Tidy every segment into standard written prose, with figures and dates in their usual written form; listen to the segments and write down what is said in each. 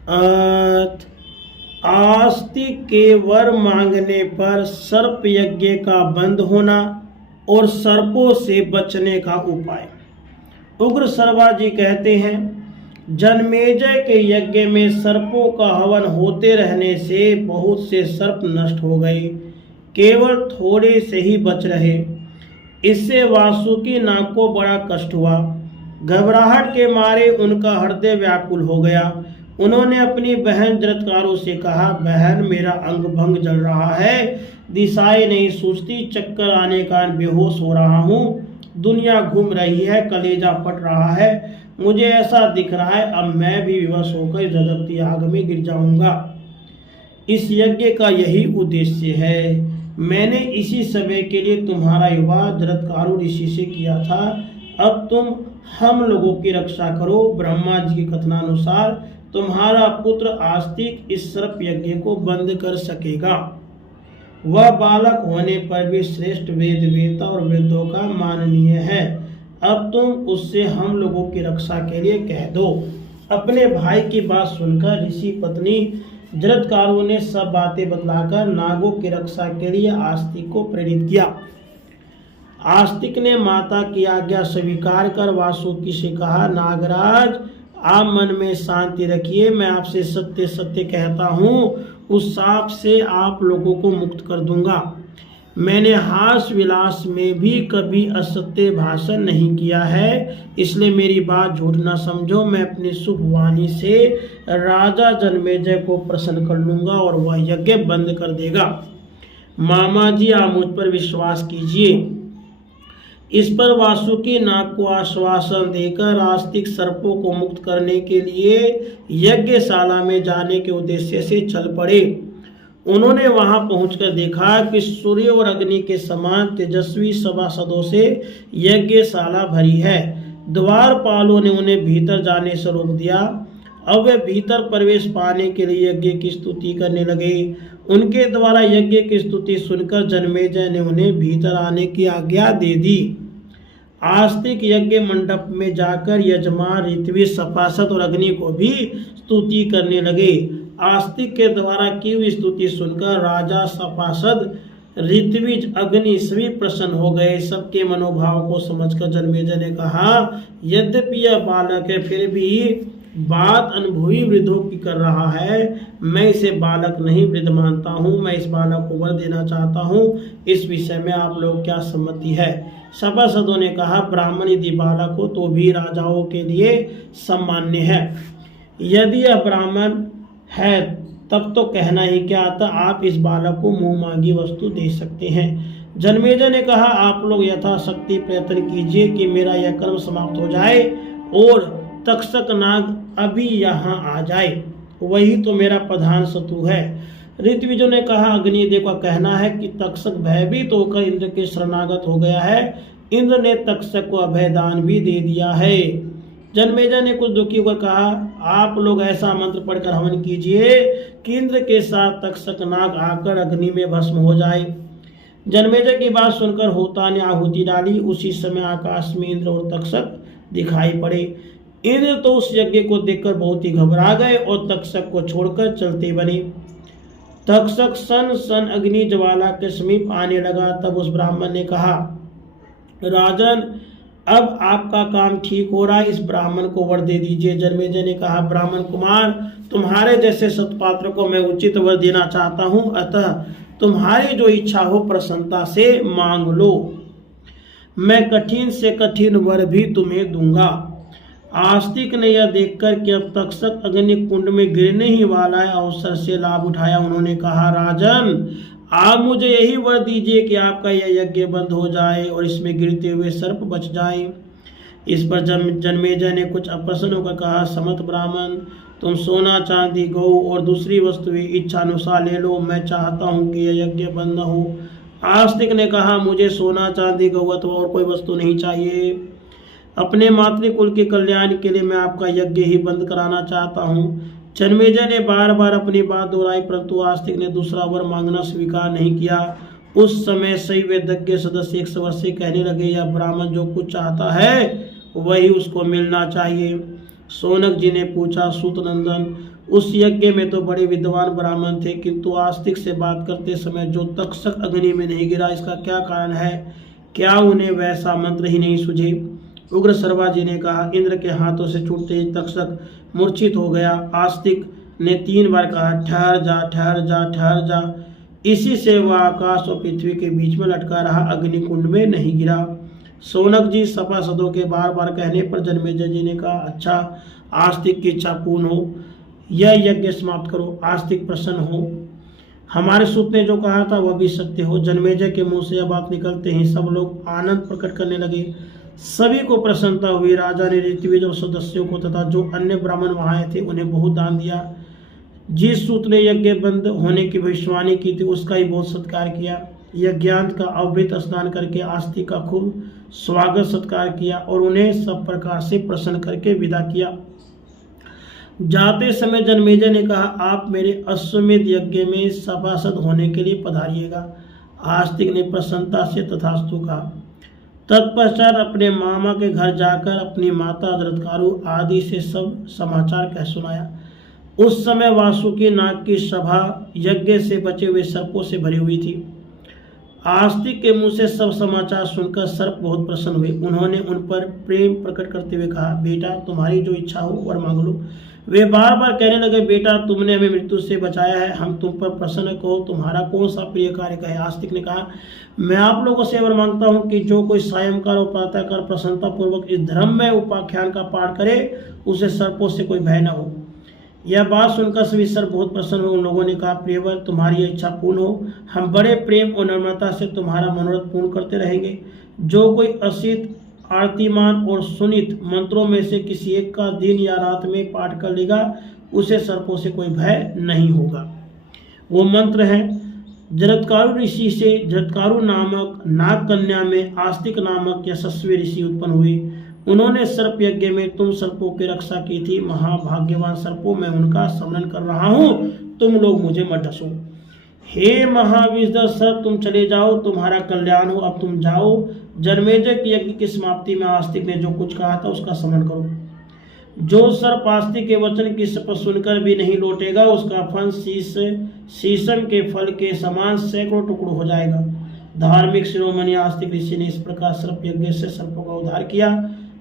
अर्थ, आस्तिक के वर मांगने पर सर्प यज्ञ का बंद होना और सर्पों से बचने का उपाय। उग्र सर्वा जी कहते हैं, जन्मेजय के यज्ञ में सर्पों का हवन होते रहने से बहुत से सर्प नष्ट हो गए, केवल थोड़े से ही बच रहे। इससे वासुकी नाग को बड़ा कष्ट हुआ। घबराहट के मारे उनका हृदय व्याकुल हो गया। उन्होंने अपनी बहन जरत्कारों से कहा, बहन मेरा अंग भंग जल रहा है, दिशाएं नहीं सूझती, चक्कर आने का बेहोश हो रहा हूँ, दुनिया घूम रही है, कलेजा फट रहा है, मुझे ऐसा दिख रहा है अब मैं भी विवश होकर जगती आग में गिर जाऊंगा। इस यज्ञ का यही उद्देश्य है। मैंने इसी समय के लिए तुम्हारा विवाह जरत्कारु ऋषि से किया था। अब तुम हम लोगों की रक्षा करो। ब्रह्मा जी के कथनानुसार तुम्हारा पुत्र आस्तिक इस सर्प यज्ञ को बंद कर सकेगा। वह बालक होने पर भी श्रेष्ठ वेद वेता और वेदों का माननीय है। अब तुम उससे हम लोगों की रक्षा के लिए कह दो। अपने भाई की बात सुनकर ऋषि पत्नी जरत्कारु ने सब बातें बतलाकर नागों की रक्षा के लिए आस्तिक को प्रेरित किया। आस्तिक ने माता की आज्ञा स्वीकार कर वासुकी से कहा, नागराज आप मन में शांति रखिए, मैं आपसे सत्य सत्य कहता हूँ, उस सांप से आप लोगों को मुक्त कर दूंगा। मैंने हास विलास में भी कभी असत्य भाषण नहीं किया है, इसलिए मेरी बात झूठ न समझो। मैं अपनी शुभ वाणी से राजा जन्मेजय को प्रसन्न कर लूंगा और वह यज्ञ बंद कर देगा। मामा जी आप मुझ पर विश्वास कीजिए। इस पर वासुकी नाग को आश्वासन देकर आस्तिक सर्पों को मुक्त करने के लिए यज्ञशाला में जाने के उद्देश्य से चल पड़े। उन्होंने वहां पहुंचकर देखा कि सूर्य और अग्नि के समान तेजस्वी सभासदों से यज्ञशाला भरी है। द्वारपालों ने उन्हें भीतर जाने से रोक दिया। अब वे भीतर प्रवेश पाने के लिए यज्ञ की स्तुति करने लगे। उनके द्वारा यज्ञ की स्तुति सुनकर जन्मेजय ने उन्हें भीतर आने की आज्ञा दे दी। आस्तिक यज्ञ मंडप में जाकर यजमान ऋत्विज सभासद और अग्नि को भी स्तुति करने लगे। आस्तिक के द्वारा की हुई स्तुति सुनकर राजा सभासद ऋत्विज अग्नि सभी प्रसन्न हो गए। सबके मनोभाव को समझकर जन्मेजय ने कहा, यद्यपि यह बालक है फिर भी बात अनुभवी वृद्धों की कर रहा है। मैं इसे बालक नहीं वृद्ध मानता हूँ। मैं इस बालक को वर देना चाहता हूँ। इस विषय में आप लोग क्या सम्मति है? सभासदों ने कहा, ब्राह्मण यदि बालक हो तो भी राजाओं के लिए सम्मान्य है। यदि यह ब्राह्मण है तब तो कहना ही क्या आता, आप इस बालक को मुंह मांगी वस्तु दे सकते हैं। जन्मेजय ने कहा, आप लोग यथाशक्ति प्रयत्न कीजिए कि मेरा यह कर्म समाप्त हो जाए और तक्षक नाग अभी यहाँ आ जाए, वही तो मेरा प्रधान शत्रु है। ऋत्विजों ने कहा, अग्निदेव का कहना है कि तक्षक भयभीत होकर इंद्र के शरणागत हो गया है। इंद्र ने तक्षक को अभयदान भी दे दिया है। जन्मेजय ने कुछ दुखी होकर कहा, आप लोग ऐसा मंत्र पढ़कर हवन कीजिए कि इंद्र के साथ तक्षक नाग आकर अग्नि में भस्म हो जाए। जन्मेजय की बात सुनकर होता ने आहुति डाली। उसी समय आकाश में इंद्र और तक्षक दिखाई पड़े। इंद्र तो उस यज्ञ को देखकर बहुत ही घबरा गए और तक्षक को छोड़कर चलते बने। तक्षक सन सन अग्नि ज्वाला के समीप आने लगा। तब उस ब्राह्मण ने कहा, राजन अब आपका काम ठीक हो रहा है, इस ब्राह्मण को वर दे दीजिए। जन्मेजय ने कहा, ब्राह्मण कुमार, तुम्हारे जैसे सत्पात्र को मैं उचित वर देना चाहता हूँ, अतः तुम्हारी जो इच्छा हो प्रसन्नता से मांग लो, मैं कठिन से कठिन वर भी तुम्हें दूंगा। आस्तिक ने यह देखकर कि अब तक्षक अग्नि कुंड में गिरने ही वाला है, अवसर से लाभ उठाया। उन्होंने कहा, राजन आप मुझे यही वर दीजिए कि आपका यह यज्ञ बंद हो जाए और इसमें गिरते हुए सर्प बच जाएं। इस पर जन्मेजय ने कुछ अप्रसन्न होकर कहा, समत ब्राह्मण, तुम सोना चांदी गौ और दूसरी वस्तुएं इच्छा अनुसार ले लो, मैं चाहता हूँ कि यह यज्ञ बंद न हो। आस्तिक ने कहा, मुझे सोना चांदी गौ अथवा और कोई वस्तु नहीं चाहिए। अपने मातृकुल के कल्याण के लिए मैं आपका यज्ञ ही बंद कराना चाहता हूँ। जन्मेजय ने बार बार अपनी बात दोहराई, परंतु आस्तिक ने दूसरा वर मांगना स्वीकार नहीं किया। उस समय सही वेदज्ञ सदस्य एक स्वर से कहने लगे, यह ब्राह्मण जो कुछ चाहता है वही उसको मिलना चाहिए। शौनक जी ने पूछा, सूतनंदन, उस यज्ञ में तो बड़े विद्वान ब्राह्मण थे, किंतु आस्तिक से बात करते समय जो तक्षक अग्नि में नहीं गिरा, इसका क्या कारण है? क्या उन्हें वैसा मंत्र ही नहीं सूझे? उग्र सर्वा जी ने कहा, इंद्र के हाथों से छूटते ही तक्षक मूर्छित हो गया। आस्तिक ने 3 बार कहा, ठहर जा, ठहर जा, ठहर जा। इसी से वह आकाश और पृथ्वी के बीच में लटका रहा, अग्निकुंड में नहीं गिरा। शौनक जी सभासदों के बार बार कहने पर जन्मेजय जी ने कहा, अच्छा, आस्तिक की इच्छा पूर्ण हो, यह यज्ञ समाप्त करो। आस्तिक प्रसन्न हो, हमारे सूत ने जो कहा था वह भी सत्य हो। जन्मेजय के मुंह से यह बात निकलते ही सब लोग आनंद प्रकट करने लगे, सभी को प्रसन्नता हुई। राजा ने ऋत्विज और सदस्यों को तथा जो अन्य ब्राह्मण वहां आए थे उन्हें बहुत दान दिया। जिस सूत ने यज्ञ बंद होने की भविष्यवाणी की थी उसका ही बहुत सत्कार किया। यज्ञांत का अवृत स्नान करके आस्तिक का खूब स्वागत सत्कार किया और उन्हें सब प्रकार से प्रसन्न करके विदा किया। जाते समय जन्मेजय ने कहा, आप मेरे अश्वमेध यज्ञ में सभासद होने के लिए पधारिएगा। आस्तिक ने प्रसन्नता से तथास्तु कहा। तत्पश्चात अपने मामा के घर जाकर अपनी माता धृतकारु आदि से सब समाचार कह सुनाया। उस समय वासुकी नाग की सभा यज्ञ से बचे हुए सर्पों से भरी हुई थी। आस्तिक के मुंह से सब समाचार सुनकर सर्प बहुत प्रसन्न हुए। उन्होंने उन पर प्रेम प्रकट करते हुए कहा, बेटा, तुम्हारी जो इच्छा हो वर मांग लो। वे बार बार कहने लगे, बेटा, तुमने हमें मृत्यु से बचाया है, हम तुम पर प्रसन्न, कहो तुम्हारा कौन सा प्रिय कार्य है। आस्तिक ने कहा, मैं आप लोगों से वर मांगता हूँ कि जो कोई सायंकाल और प्रातःकाल प्रसन्नता पूर्वक इस धर्म में उपाख्यान का पाठ करे, उसे सर्पों से कोई भय न हो। यह बात सुनकर सभी सर्प बहुत प्रसन्न हुए। उन लोगों ने कहा, प्रियवर, तुम्हारी इच्छा पूर्ण हो, हम बड़े प्रेम और नम्रता से तुम्हारा मनोरथ पूर्ण करते रहेंगे। जो कोई असित, आरतीमान और सुनित मंत्रों में से किसी एक का दिन या रात में पाठ कर लेगा, उसे सर्पों से कोई भय नहीं होगा। वो मंत्र है, जरत्कारु ऋषि से जरत्कारु नामक नाग कन्या में आस्तिक नामक यशस्वी ऋषि उत्पन्न हुए। उन्होंने सर्प यज्ञ में तुम सर्पों की रक्षा की थी। महाभाग्यवान सर्पों, मैं उनका स्मरण कर रहा हूँ, तुम लोग मुझे मत डसो। हे महाविषधर सर्प, तुम चले जाओ, तुम्हारा कल्याण हो, अब तुम जाओ। जन्मेजय की यज्ञ की समाप्ति में आस्तिक ने जो कुछ कहा था उसका स्मरण करो। जो सर्प आस्तिक के वचन की शपथ सुनकर भी नहीं लौटेगा, उसका फल शीशम के फल के समान सैकड़ों टुकड़ों हो जाएगा। धार्मिक शिरोमणि आस्तिक ऋषि ने इस प्रकार सर्प यज्ञ से सर्पों का उद्धार किया।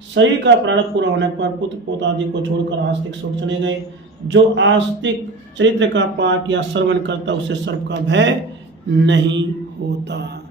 शरीर का प्रारब्ध पूरा होने पर पुत्र पोतादि को छोड़कर आस्तिक स्वर्ग चले गए। जो आस्तिक चरित्र का पाठ या श्रवण करता उसे सर्प का भय नहीं होता।